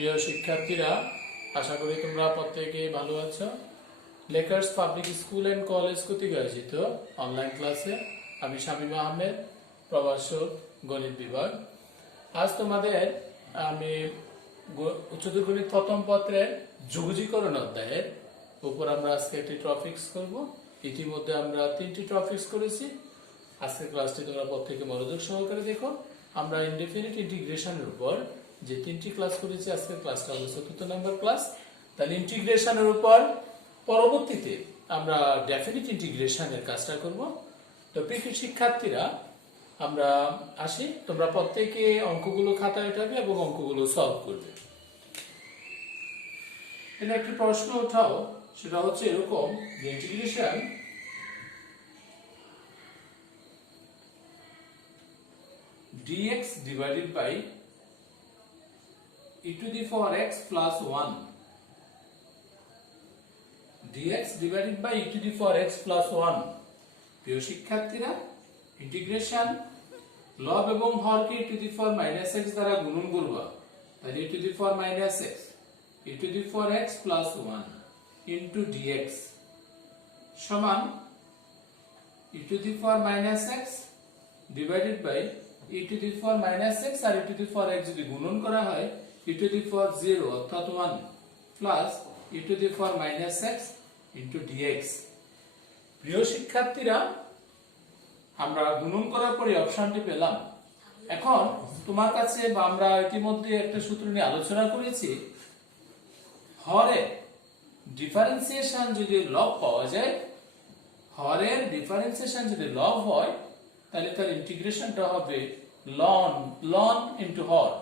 প্রিয় শিক্ষার্থীরা, আশা করি তোমরা প্রত্যেকে ভালো আছো। Lakers public school and college কর্তৃক আয়োজিত অনলাইন ক্লাসে আমি শামীম আহমেদ, প্রভাষক, গণিত বিভাগ। আজ তোমাদের আমি উচ্চতর গণিত প্রথম পত্রের যোগজীকরণ অধ্যায়ের উপর আমরা আজকে একটি টপিকস করব। ইতিমধ্যে আমরা 3টি টপিকস করেছি। আজকের ক্লাসটি তোমরা প্রত্যেকে মনোযোগ সহকারে দেখো। আমরা ইনডেফিনিট ইন্টিগ্রেশনের উপর যে 3টি ক্লাস করেছি, আজকের ক্লাসটা হলো 4th নাম্বার ক্লাস। তাহলে ইন্টিগ্রেশনের উপর পরবর্তীতে আমরা ডেফিনিট ইন্টিগ্রেশনের কাজটা করব। তো প্রিয় শিক্ষার্থীরা, আমরা আসি। তোমরা প্রত্যেকে অঙ্কগুলো খাতায় উঠাবে এবং অঙ্কগুলো সলভ করবে। এখানে একটি প্রশ্ন উঠাও, সেটা হচ্ছে এরকম যে integration dx divided by e to the power x plus 1 dx divided by e to the power x plus 1। প্রিয় শিক্ষার্থীরা, ইন্টিগ্রেশন লব এবং হরকে e to the power minus x দ্বারা গুণন করবা। তাহলে e to the power minus x e to the power x plus 1 into dx সমান e to the power minus x divided by e to the power minus x R e to the power x যদি গুণন করা হয় e to the power 0 অর্থাৎ 1 plus e to the power minus x into dx। প্রিয় শিক্ষার্থীরা, আমরা গুণন করার পরে অপশনটি পেলাম। এখন তোমার কাছে বা আমরা ইতিমধ্যে একটা সূত্র নিয়ে আলোচনা করেছি, হরের ডিফারেন্সিয়েশন যদি লব পাওয়া যায়, হরের ডিফারেন্সিয়েশন যদি লব হয়, তাহলে তার ইন্টিগ্রেশনটা হবে লন ইনটু হর।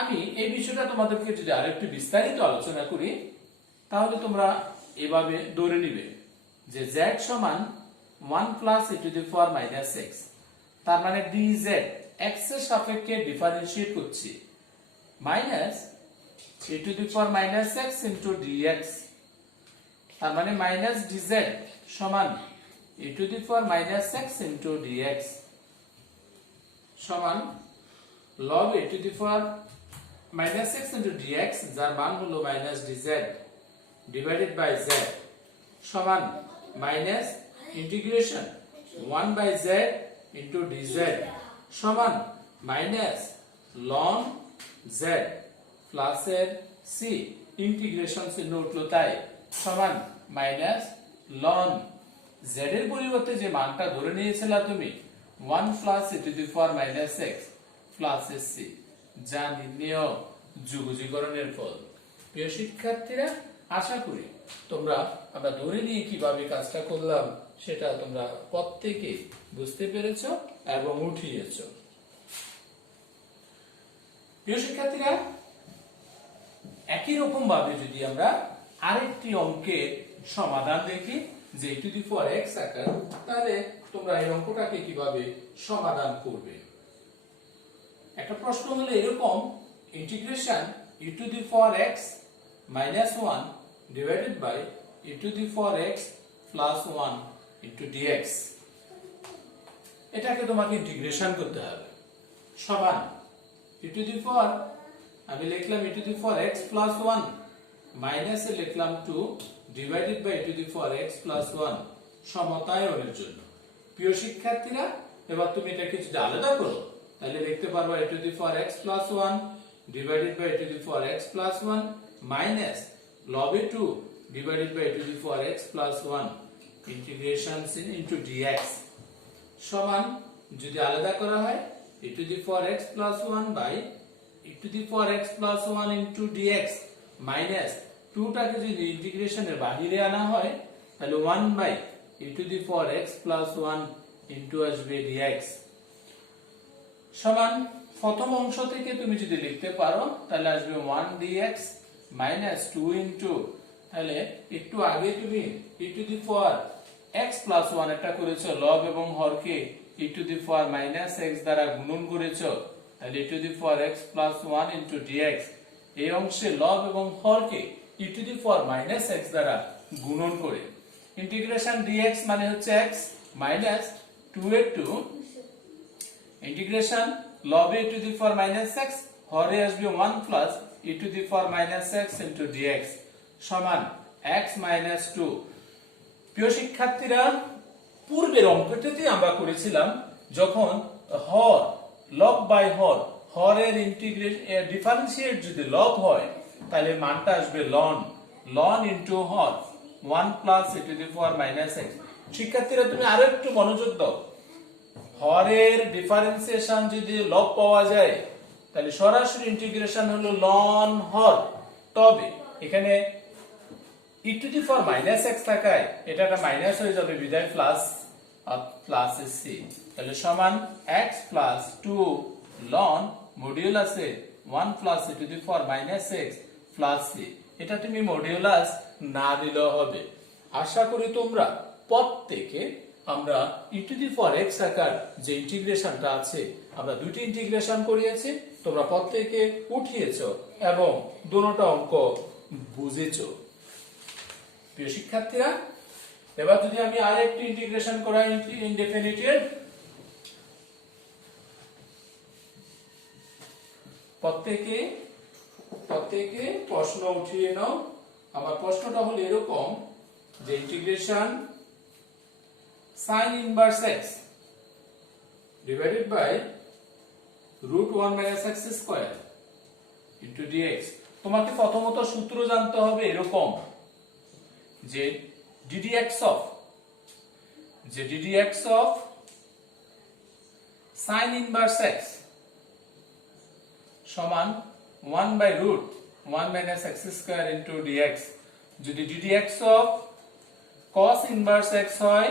আমি এই বিষয়টা তোমাদেরকে যদি আরেকটু বিস্তারিত আলোচনা করি, তাহলে তোমরা এভাবে ধরে নিবে যে z সমান 1 plus e to the power minus x, তার মানে dz x এর সাপেক্ষে ডিফারেন্সিয়েট করছি, minus e to the power minus x into dx, তার মানে মাইনাস dz সমান e to the power minus x into dx সমান log e to the power minus x into dx যার মান হলো minus dz divided by z সমান minus integration 1 by z into dz সমান minus ln z plus এর c integration চিহ্ন উঠলো তাই সমান minus ln z এর পরিবর্তে যে মানটা ধরে নিয়েছিলা তুমি 1 plus e to the power minus x plus c, যা নির্ণেয় যোগজীকরণের ফল। প্রিয় শিক্ষার্থীরা, আশা করি তোমরা আমরা ধরে নিয়ে কিভাবে কাজটা করলাম সেটা তোমরা প্রত্যেকে বুঝতে পেরেছো এবং উঠিয়েছো। প্রিয় শিক্ষার্থীরা, একই রকম ভাবে যদি আমরা আরেকটি অঙ্কের সমাধান দেখি যে e to the power x আকার, তাহলে তোমরা এই অঙ্কটাকে কিভাবে সমাধান করবে। একটা প্রশ্ন হলো এরকম, integration e to the power x minus 1 divided by e to the power x plus 1 into dx, এটাকে তোমাকে ইন্টিগ্রেশন করতে হবে। সমান e to the power, আমি লিখলাম e to the power x plus 1 minus এ লিখলাম 2 divided by e to the power x plus 1 সমতায়নের জন্য। প্রিয় শিক্ষার্থীরা, এবার তুমি এটাকে যদি আলাদা করো, তাহলে লিখতে পারবা e to the power x plus 1 divided by e to the power x plus 1 minus log 2 divided by e to the power x plus 1 integration into dx সমান, যদি আলাদা করা হয় e to the power x plus 1 by e to the power x plus 1 into dx minus 2 টাকে যদি ইন্টিগ্রেশনের বাইরে আনা হয়, তাহলে 1 by e to the power x plus 1 into আসবে dx সমান, প্রথম অংশ থেকে তুমি যদি লিখতে পারো তাহলে আসবে 1 dx minus 2 into, তাহলে একটু আগে তুমি e to the power x plus 1 একটা করেছো, লব এবং হরকে e to the power minus x দ্বারা গুণন করেছো, তাহলে e to the power x plus 1 into dx, এই অংশে লব এবং হরকে e to the power minus x দ্বারা গুণন করে ইন্টিগ্রেশন dx মানে হচ্ছে x minus 2 এর 2 integration log e to the power minus x হরে আসবে 1 plus e to the power minus x into dx সমান x minus 2। প্রিয় শিক্ষার্থীরা, পূর্বের অঙ্কটিতে আমরা করেছিলাম যখন হর লব বাই হরের ডিফারেন্সিয়েট যদি লব হয় তাহলে মানটা আসবে লন ইনটু হর 1 plus e to the power minus x। শিক্ষার্থীরা, তুমি আরো একটু মনোযোগ দাও। হরের ডিফারেন্সিয়েশন যদি লব পাওয়া যায় তাহলে সরাসরি ইন্টিগ্রেশন হলো লন হর। তবে এখানে e to the power minus x থাকায় এটা একটা মাইনাস হয়ে যাবে, বিদায় প্লাস আর প্লাস c। তাহলে সমান x প্লাস 2 লন মডিউলাসে 1 plus e to the power minus x plus c। এটা তুমি মডিউলাস না দিলেও হবে। আশা করি তোমরা প্রত্যেকে আমরা e to the power x আকার যে ইন্টিগ্রেশনটা আছে আমরা দুটি ইন্টিগ্রেশন করিয়েছি, তোমরা প্রত্যেকে উঠিয়েছো এবং দুটোটা অঙ্ক বুঝেছো। প্রিয় শিক্ষার্থীরা, এবার যদি আমি আরেকটি ইন্টিগ্রেশন করাই ইনডেফিনিটের, প্রত্যেকে প্রশ্ন উঠিয়ে নাও। আমার প্রশ্নটা হলো এরকম যে integration sin inverse x divided by root 1 minus x square into dx। তোমাকে প্রথমত সূত্র জানতে হবে এরকম যে ddx of sin inverse x সমান 1 by root 1 minus x square into dx। যদি ddx of cos inverse x হয়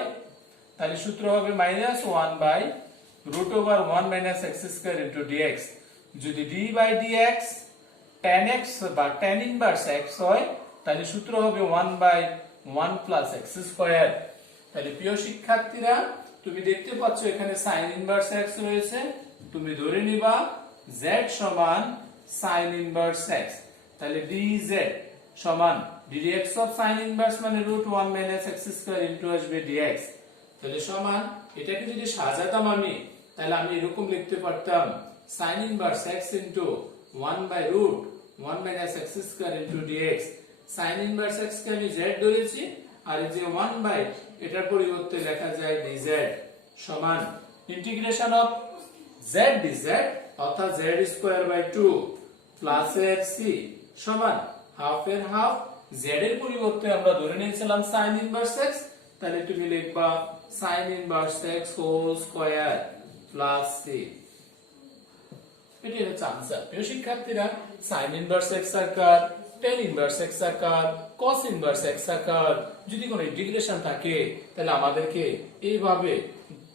তাহলে সূত্র হবে -1 by root over 1 minus x square into dx। যদি d by dx tan x বা tan inverse x হয় তাহলে সূত্র হবে 1 by 1 plus x square। তাহলে প্রিয় শিক্ষার্থীরা, তুমি দেখতে পাচ্ছ এখানে sin inverse x রয়েছে, তুমি ধরে নিবা z সমান sin inverse x। তাহলে dz সমান ddx of sin inverse মানে root 1 minus x square into আসবে dx। তাহলে সমান, এটাকে যদি সাজাতাম আমি তাহলে আমি এরকম লিখতে পারতাম sin inverse x into 1 by root 1 minus x square into dx। sin inverse x কে আমি z ধরেছি আর এই যে 1 by এটার পরিবর্তে লেখা যায় dz সমান ইন্টিগ্রেশন অফ z dz অর্থাৎ z স্কয়ার বাই 2 প্লাস এর c সমান হাফ এর হাফ, z এর পরিবর্তে আমরা ধরে নিয়েছিলাম sin inverse x, তাহলে তুমি লিখবা sin inverse x whole square plus c। এটি হচ্ছে आंसर। প্রিয় শিক্ষার্থীরা, sin inverse x আকার, tan inverse x আকার, cos inverse x আকার যদি কোনো ইন্টিগ্রেশন থাকে তাহলে আমাদেরকে এইভাবে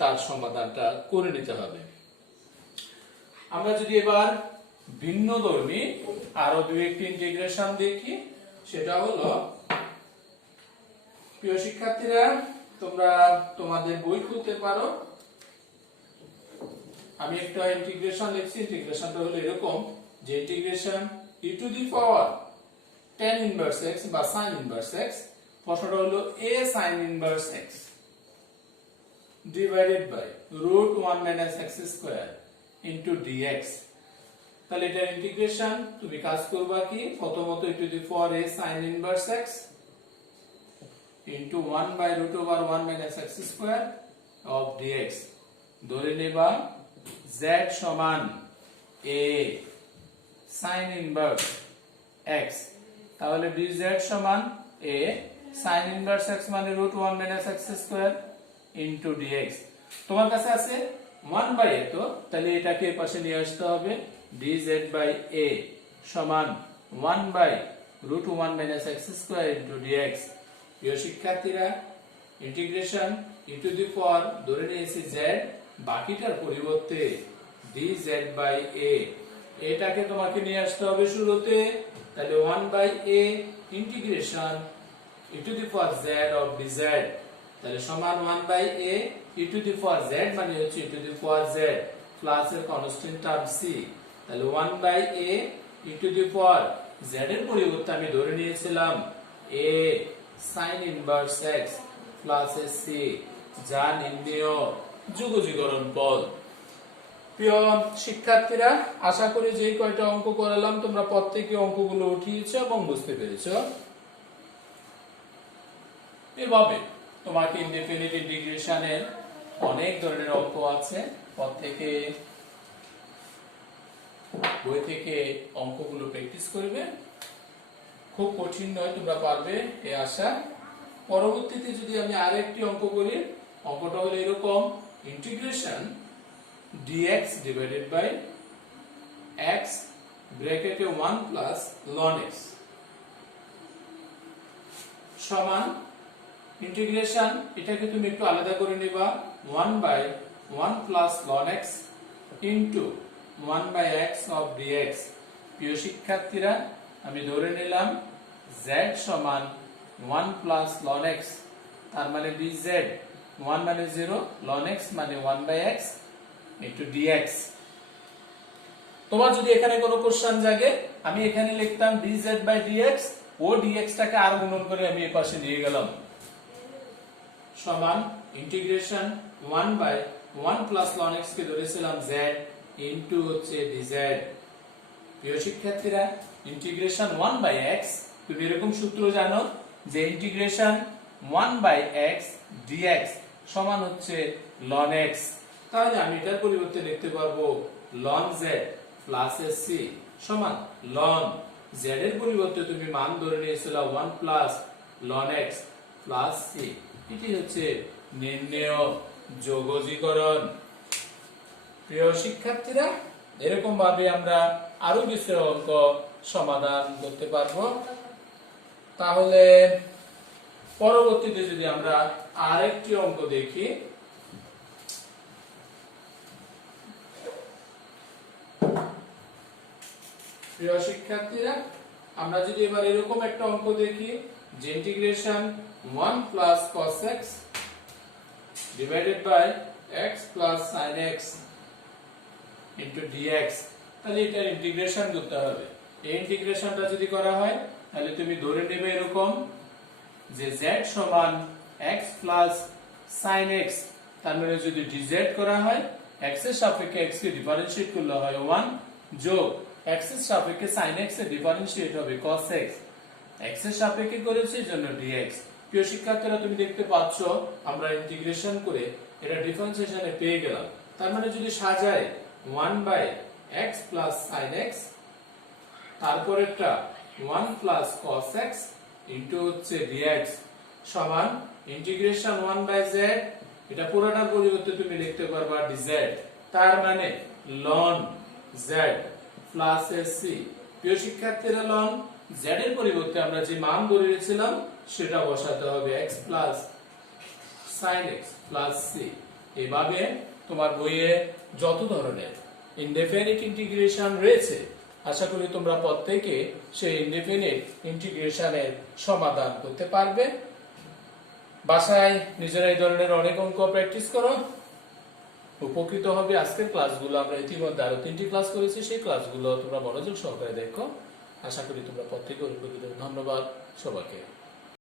তার সমাধানটা করে নিতে হবে। আমরা যদি এবার ভিন্নধর্মী আরো দুই একটি ইন্টিগ্রেশন দেখি, সেটা হলো, প্রিয় শিক্ষার্থীরা, তোমরা তোমাদের বই খুলতে পারো। আমি একটা ইন্টিগ্রেশন লিখছি, ইন্টিগ্রেশনটা হলো এরকম যে integration e to the power tan inverse x বা sin inverse x, প্রশ্নটা হলো a sin inverse x divided by root 1 minus x square into dx। তাহলে এটা ইন্টিগ্রেশন তুমি কাজ করবা কি, প্রথমত e to the power a sin inverse x into 1 by root over 1 minus x square of dx। ধরে নেবা z সমান a sin inverse x, তাহলে dz সমান a sin inverse x মানে root 1 minus x square into dx। তোমার কাছে আছে 1 by a, তো তাহলে এটাকে পাশে নিয়ে আসতে হবে, dz by a সমান 1 by root 1 minus x square into dx। প্রিয় শিক্ষার্থীরা, integration e to the power ধরে নিয়েছি z, বাকিটার পরিবর্তে dz by a, এটাকে তোমাকে নিয়ে আসতে হবে শুরুতে, তাহলে 1 by a integration e to the power z of dz, তাহলে সমান 1 by a e to the power z মানে হচ্ছে e to the power z plus এর কনস্ট্যান্ট টার্ম c, তাহলে 1 by a e to the power z এর পরিবর্তে আমি ধরে নিয়েছিলাম a sin inverse x plus c, যা নির্ণেয় যুগজীকরণ পদ। প্রিয় শিক্ষার্থীরা, আশা করি যে কয়টা অঙ্ক করালাম তোমরা প্রত্যেকই অঙ্কগুলো উঠিয়েছো এবং বুঝতে পেরেছো। এভাবে তোমাকে ইনডেফিনিট ইন্টিগ্রেশনের অনেক ধরনের অঙ্ক আছে, প্রত্যেকে বই থেকে অঙ্কগুলো প্র্যাকটিস করবে। খুব কঠিন নয়, তোমরা পারবে এই আশা। পরবর্তীতে যদি আমি আরেকটি অঙ্ক করি, অঙ্কটা হলো এরকম, integration dx divided by x ব্র্যাকেটে 1 প্লাস ln x সমান ইন্টিগ্রেশন, এটাকে তুমি একটু আলাদা করে নিবা, 1 by 1 plus ln x into 1 by x of dx। প্রিয় শিক্ষার্থীরা, আমি ধরে নিলাম z সমান 1 প্লাস ln x, তার মানে dz 1 মানে 0, ln x মানে 1 বাই x ইনটু dx। তোমার যদি এখানে কোনো কোশ্চেন জাগে, আমি এখানে লিখতাম dz বাই dx ও dx টাকে আর গুণন করে আমি এই পাশে নিয়ে গেলাম, সমান integration 1 by 1 plus ln x কে ধরেছিলাম z ইনটু হচ্ছে dz। প্রিয় শিক্ষার্থীরা, ইন্টিগ্রেশন 1 বাই x, তুমি এরকম সূত্র জানো যে ইন্টিগ্রেশন 1 বাই x dx সমান হচ্ছে ln x। তাহলে আমি এটার পরিবর্তে লিখতে পারবো ln z প্লাস sc সমান ln z এর পরিবর্তে তুমি মান ধরে নিয়েছিলে 1 plus ln x plus c। এটি হচ্ছে নির্ণেয় যোগজীকরণ। প্রিয় শিক্ষার্থীরা, এরকম ভাবে আমরা আরো কিছু অঙ্ক সমাধান করতে পারবো। তাহলে পরবর্তীতে যদি আমরা আরেকটি অঙ্ক দেখি, প্রিয় শিক্ষার্থীরা, আমরা যদি এবার এরকম একটা অঙ্ক দেখি যে integration 1 plus cos x divided by x plus sin x into dx, তাহলে এটা ইন্টিগ্রেশন করতে হবে। এই ইন্টিগ্রেশনটা যদি করা হয় তাহলে তুমি ধরে নেবে এরকম যে z সমান x প্লাস sin x, তার মানে যদি dz করা হয় x এর সাপেক্ষে x কে ডিফারেন্সিয়েট করলে হয় 1 যোগ x এর সাপেক্ষে sin x এর ডিফারেন্সিয়েট হবে cos x, x এর সাপেক্ষে করেছি এজন্য dx। প্রিয় শিক্ষার্থীরা, তুমি দেখতে পাচ্ছ আমরা ইন্টিগ্রেশন করে এটা ডিফারেন্সিয়েশনে পেয়ে গেলাম। তার মানে যদি সাজাই 1 by x plus sin x, তারপরেরটা 1 প্লাস cos x ইনটু হচ্ছে dx সমান ইন্টিগ্রেশন 1 বাই z, এটা পুরোটার পরিবর্তে তুমি লিখতে পারবা dz, তার মানে ln z প্লাস sc। প্রিয় শিক্ষার্থীরা, ln z এর পরিবর্তে আমরা যে মান ধরে রেখেছিলাম সেটা বসাতে হবে x plus sin x plus c। এভাবে তোমার বইয়ে যত ধরনের ইনডেফিনিট ইন্টিগ্রেশন রয়েছে, আশা করি তোমরা প্রত্যেকে সেই ইনডেফিনিট ইন্টিগ্রেশনের সমাধান করতে পারবে। বাসায় নিজেরা এই ধরনের অনেক অঙ্ক প্র্যাকটিস করো, উপকৃত হবে। আজকের ক্লাসগুলো আমরা ইতিমধ্যে আরো 3টি ক্লাস করেছি, সেই ক্লাসগুলো তোমরা মনোযোগ সহকারে দেখো। আশা করি তোমরা প্রত্যেকে উপকৃত। ধন্যবাদ সবাইকে।